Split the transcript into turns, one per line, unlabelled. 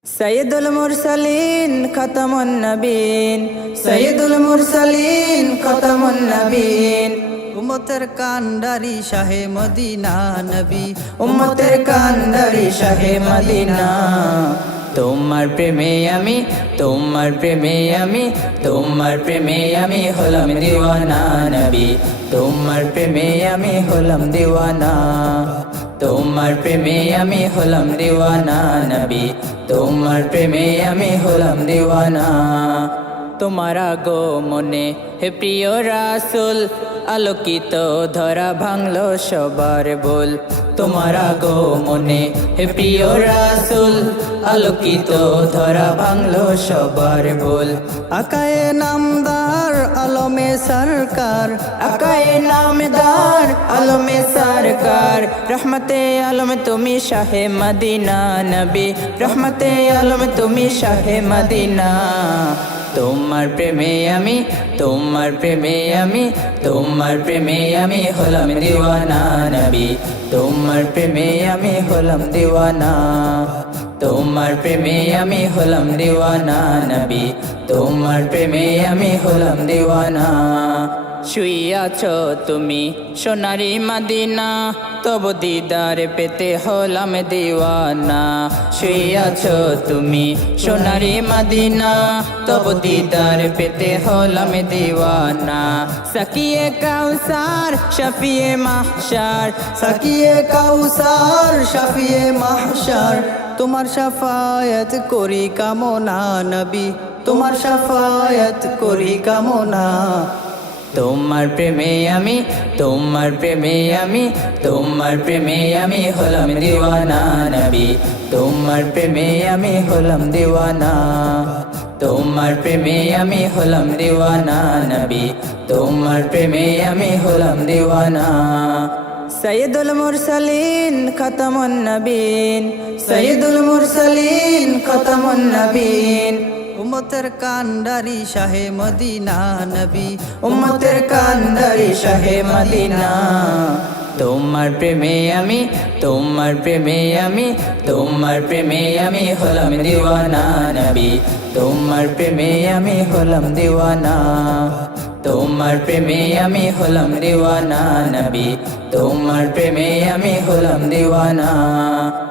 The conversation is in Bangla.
সৈয়দুল মুরসালিন খতমুন নবীন, সৈয়দুল মুরসালিন খতমুন নবীন।
উম্মতের কান্ডারি শাহে মদিনা নবী,
উম্মতের কান্ডারি শাহে মদিনা। তোমার প্রেমে আমি, তোমার প্রেমে আমি, তোমার প্রেমে আমি হলাম দিওয়ানা নবী। তোমার প্রেমে আমি হলাম দিওয়ানা, তোমার প্রেমে আমি হলাম দিওয়ানা নবী। তোমার প্রেমে আমি হলাম দিওয়ানা। তোমার গো মনে হে প্রিয় রাসূল, আলোকিত ধরা ভাঙলো সবার ভুল। তোমার গো মনে হে প্রিয় রাসূল, আলোকিত ধরা ভাঙলো সবার ভুল।
আকায়ে নামদার আলমে সরকার,
আকায়ে নামদার আলমে সরকার। রহমতে আলম তুমি শাহে মদিনা নবী, রহমতে আলম তুমি শাহে মদিনা। তোমার প্রেমে আমি, তোমার প্রেমে আমি, তোমার প্রেমে আমি হলাম দিওয়ানা নবী। তোমার প্রেমে আমি হলাম দিওয়ানা, তোমার প্রেমে আমি হলাম দিওয়ানা নবী। তোমার প্রেমে আমি হলাম দিওয়ানা। শুইয়াছ তুমি সোনারি মদিনা, তব দিদার পেতে হলাম দিওয়ানা। শুইয়াছ তুমি সোনারি মদিনা, তব দিদার পেতে হলাম দিওয়ানা। সাকিয়ে কাউসার শফিয়ে মাহশার,
সাকিয়ে কাউসার শাফিয়ে মাহশার। তোমার শাফায়াত করি কামনা নবী, তোমার শাফায়াত করি কামনা।
তোমার প্রেমে আমি, তোমার প্রেমে আমি, তোমার প্রেমে আমি হলাম দিওয়ানা নবী। তোমার প্রেমে আমি হলাম দিওয়ানা, তোমার প্রেমে আমি হলাম দিওয়ানা নবী। তোমার প্রেমে আমি হলাম দিওয়ানা। সৈয়দুল মুরসালিন খতমুন নবীন, সৈয়দুল মুরসালিন খতমুন নবীন।
উম্মতের কান্ডারি শাহে মদিনা নবী,
উম্মতের কান্ডারি শাহে মদিনা। তোমার প্রেমে আমি, তোমার প্রেমে আমি, তোমার প্রেমে আমি হলাম দিওয়ানা নবী। তোমার প্রেমে আমি হলাম দিওয়ানা, তোমার প্রেমে আমি হলাম দিওয়ানা নবী। তোমার প্রেমে আমি হলাম দিওয়ানা।